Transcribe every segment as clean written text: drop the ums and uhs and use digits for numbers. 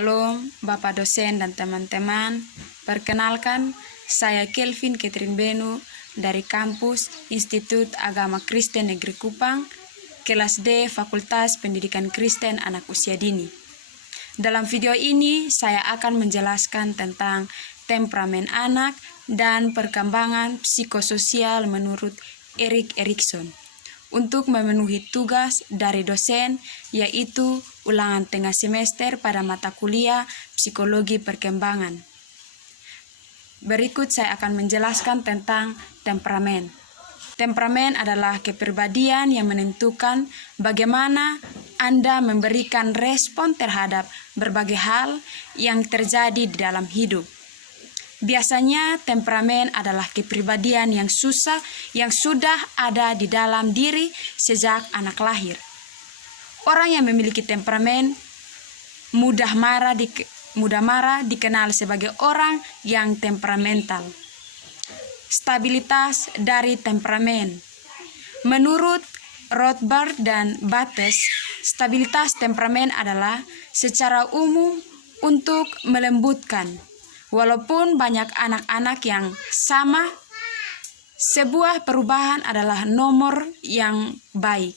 Shalom, Bapak dosen dan teman-teman. Perkenalkan, saya Kelvin Catherine Benu dari kampus Institut Agama Kristen Negeri Kupang, kelas D Fakultas Pendidikan Kristen Anak Usia Dini. Dalam video ini, saya akan menjelaskan tentang temperamen anak dan perkembangan psikososial menurut Erik Erikson. Untuk memenuhi tugas dari dosen, yaitu ulangan tengah semester pada mata kuliah Psikologi Perkembangan. Berikut saya akan menjelaskan tentang temperamen. Temperamen adalah kepribadian yang menentukan bagaimana Anda memberikan respon terhadap berbagai hal yang terjadi di dalam hidup. Biasanya temperamen adalah kepribadian yang sudah ada di dalam diri sejak anak lahir. Orang yang memiliki temperamen mudah marah dikenal sebagai orang yang temperamental. Stabilitas dari temperamen. Menurut Rothbard dan Bates, stabilitas temperamen adalah secara umum untuk melembutkan. Walaupun banyak anak-anak yang sama, sebuah perubahan adalah nomor yang baik.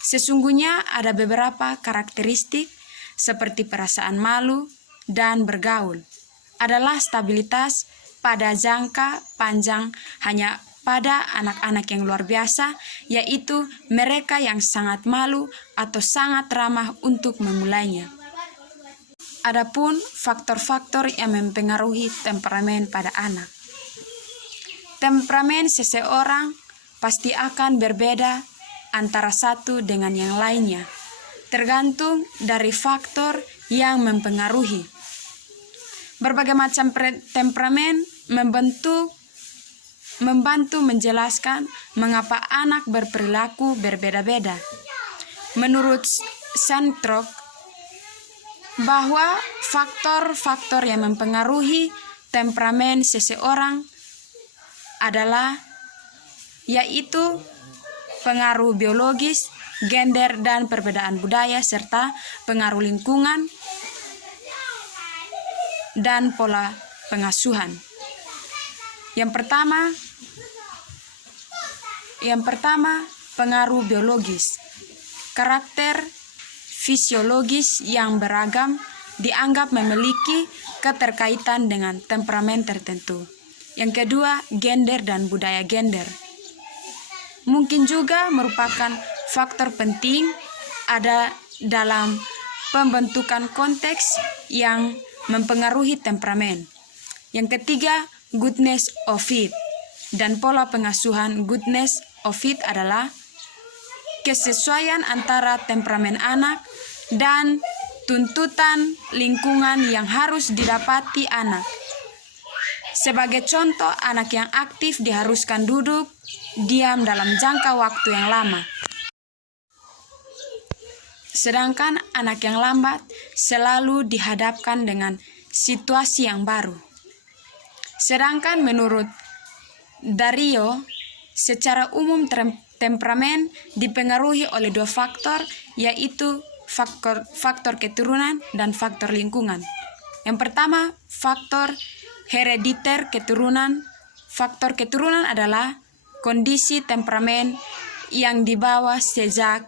Sesungguhnya ada beberapa karakteristik seperti perasaan malu dan bergaul. Adalah stabilitas pada jangka panjang hanya pada anak-anak yang luar biasa, yaitu mereka yang sangat malu atau sangat ramah untuk memulainya. Adapun faktor-faktor yang mempengaruhi temperamen pada anak. Temperamen seseorang pasti akan berbeda antara satu dengan yang lainnya, tergantung dari faktor yang mempengaruhi. Berbagai macam temperamen membantu menjelaskan mengapa anak berperilaku berbeda-beda. Menurut Sandrock, bahwa faktor-faktor yang mempengaruhi temperamen seseorang adalah yaitu pengaruh biologis, gender dan perbedaan budaya serta pengaruh lingkungan dan pola pengasuhan. Yang pertama, pengaruh biologis. Karakter fisiologis yang beragam dianggap memiliki keterkaitan dengan temperamen tertentu. Yang kedua, gender dan budaya gender. Mungkin juga merupakan faktor penting ada dalam pembentukan konteks yang mempengaruhi temperamen. Yang ketiga, goodness of it. Dan pola pengasuhan goodness of it adalah kesesuaian antara temperamen anak dan tuntutan lingkungan yang harus didapati anak. Sebagai contoh, anak yang aktif diharuskan duduk diam dalam jangka waktu yang lama. Sedangkan anak yang lambat selalu dihadapkan dengan situasi yang baru. Sedangkan menurut Dario, secara umum temperamen dipengaruhi oleh dua faktor, yaitu faktor keturunan dan faktor lingkungan. Yang pertama, faktor herediter keturunan. Faktor keturunan adalah kondisi temperamen yang dibawa sejak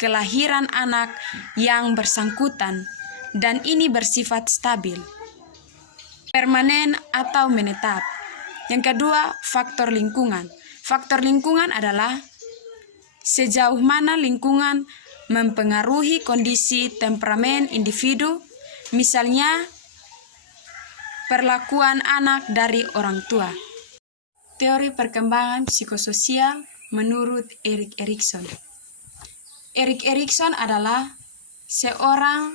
kelahiran anak yang bersangkutan, dan ini bersifat stabil, permanen atau menetap. Yang kedua, faktor lingkungan. Faktor lingkungan adalah sejauh mana lingkungan mempengaruhi kondisi temperamen individu, misalnya perlakuan anak dari orang tua. Teori perkembangan psikososial menurut Erik Erikson. Erik Erikson adalah seorang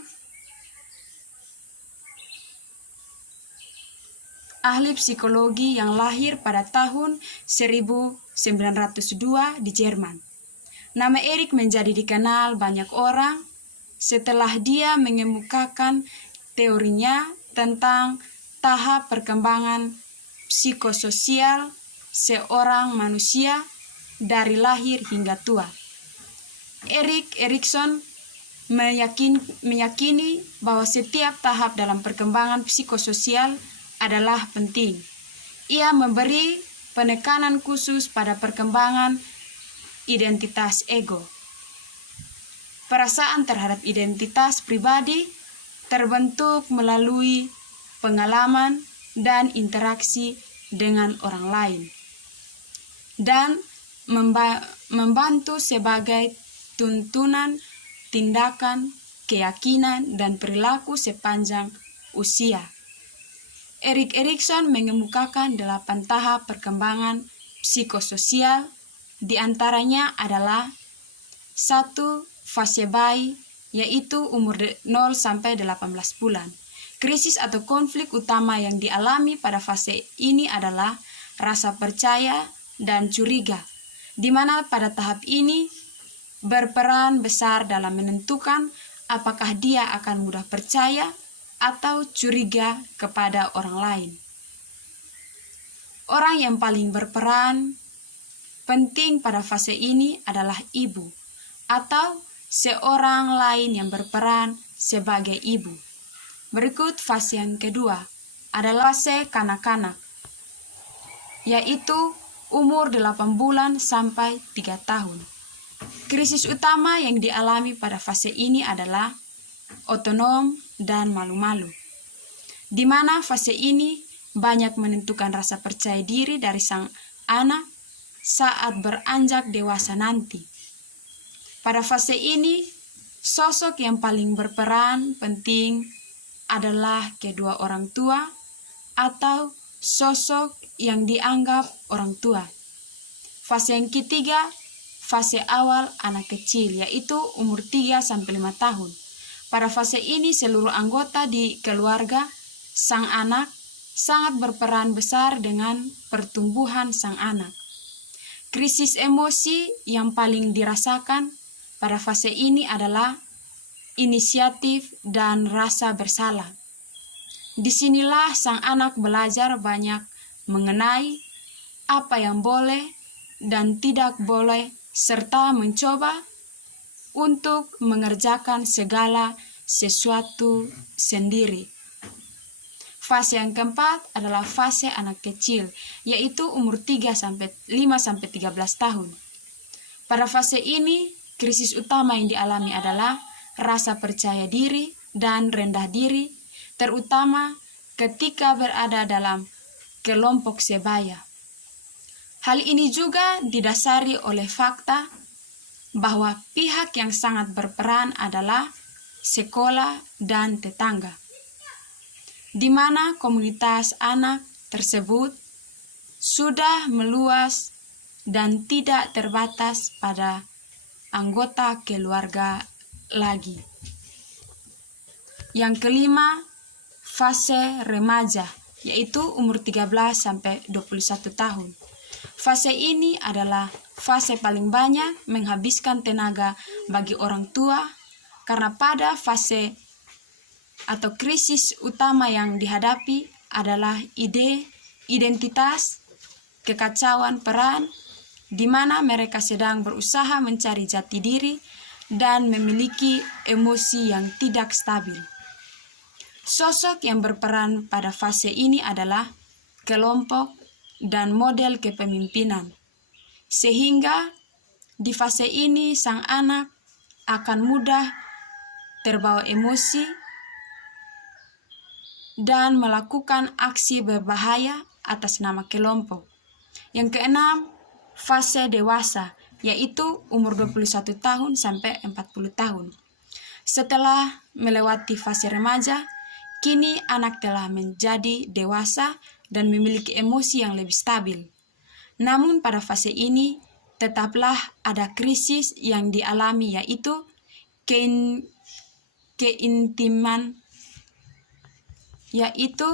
ahli psikologi yang lahir pada tahun 1902 di Jerman. Nama Erik menjadi dikenal banyak orang setelah dia mengemukakan teorinya tentang tahap perkembangan psikososial seorang manusia dari lahir hingga tua. Erik Erikson meyakini bahwa setiap tahap dalam perkembangan psikososial adalah penting. Ia memberi penekanan khusus pada perkembangan identitas ego. Perasaan terhadap identitas pribadi terbentuk melalui pengalaman dan interaksi dengan orang lain, dan membantu sebagai tuntunan tindakan, keyakinan, dan perilaku sepanjang usia. Erik Erikson mengemukakan 8 tahap perkembangan psikososial, di antaranya adalah 1. Fase bayi, yaitu umur 0 sampai 18 bulan. Krisis atau konflik utama yang dialami pada fase ini adalah rasa percaya dan curiga, di mana pada tahap ini berperan besar dalam menentukan apakah dia akan mudah percaya atau curiga kepada orang lain. Orang yang paling berperan penting pada fase ini adalah ibu atau seorang lain yang berperan sebagai ibu. Berikut fase yang kedua adalah fase kanak-kanak, yaitu umur 8 bulan sampai 3 tahun. Krisis utama yang dialami pada fase ini adalah otonom dan malu-malu, di mana fase ini banyak menentukan rasa percaya diri dari sang anak saat beranjak dewasa nanti. Pada fase ini, sosok yang paling berperan penting adalah kedua orang tua atau sosok yang dianggap orang tua. Fase yang ketiga, fase awal anak kecil, yaitu umur 3-5 tahun. Pada fase ini seluruh anggota di keluarga sang anak sangat berperan besar dengan pertumbuhan sang anak. Krisis emosi yang paling dirasakan pada fase ini adalah inisiatif dan rasa bersalah. Disinilah sang anak belajar banyak mengenai apa yang boleh dan tidak boleh, serta mencoba untuk mengerjakan segala sesuatu sendiri. Fase yang keempat adalah fase anak kecil, yaitu umur 5-13 tahun. Pada fase ini, krisis utama yang dialami adalah rasa percaya diri dan rendah diri, terutama ketika berada dalam kelompok sebaya. Hal ini juga didasari oleh fakta bahwa pihak yang sangat berperan adalah sekolah dan tetangga, di mana komunitas anak tersebut sudah meluas dan tidak terbatas pada anggota keluarga lagi. Yang kelima, fase remaja, yaitu umur 13-21 tahun. Fase ini adalah fase paling banyak menghabiskan tenaga bagi orang tua, karena pada fase atau krisis utama yang dihadapi adalah identitas, kekacauan peran, di mana mereka sedang berusaha mencari jati diri dan memiliki emosi yang tidak stabil. Sosok yang berperan pada fase ini adalah kelompok dan model kepemimpinan, sehingga di fase ini sang anak akan mudah terbawa emosi dan melakukan aksi berbahaya atas nama kelompok. Yang keenam, fase dewasa, yaitu umur 21 tahun sampai 40 tahun. Setelah melewati fase remaja, kini anak telah menjadi dewasa dan memiliki emosi yang lebih stabil. Namun pada fase ini tetaplah ada krisis yang dialami, yaitu keintiman, yaitu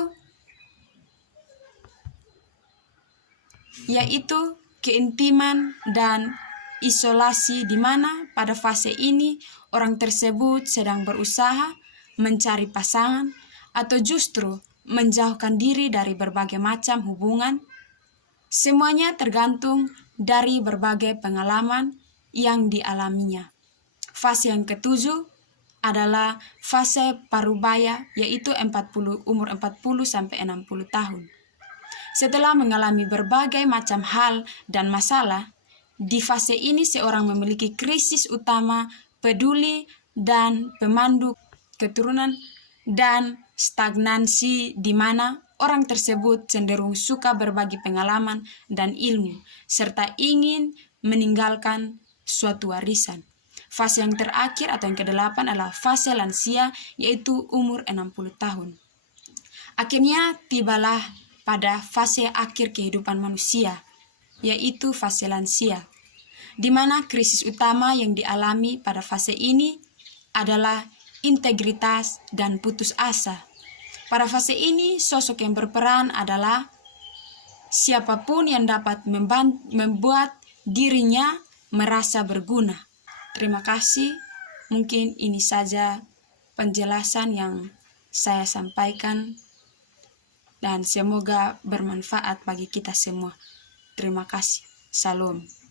keintiman dan isolasi, di mana pada fase ini orang tersebut sedang berusaha mencari pasangan atau justru menjauhkan diri dari berbagai macam hubungan. Semuanya tergantung dari berbagai pengalaman yang dialaminya. Fase yang ketujuh adalah fase parubaya, yaitu umur 40 sampai 60 tahun. Setelah mengalami berbagai macam hal dan masalah, di fase ini seorang memiliki krisis utama, peduli, dan pemandu keturunan, dan stagnansi di mana orang tersebut cenderung suka berbagi pengalaman dan ilmu, serta ingin meninggalkan suatu warisan. Fase yang terakhir atau yang ke-8 adalah fase lansia, yaitu umur 60 tahun. Akhirnya tibalah pada fase akhir kehidupan manusia, yaitu fase lansia, di mana krisis utama yang dialami pada fase ini adalah integritas dan putus asa. Pada fase ini, sosok yang berperan adalah siapapun yang dapat membuat dirinya merasa berguna. Terima kasih. Mungkin ini saja penjelasan yang saya sampaikan dan semoga bermanfaat bagi kita semua. Terima kasih. Salam.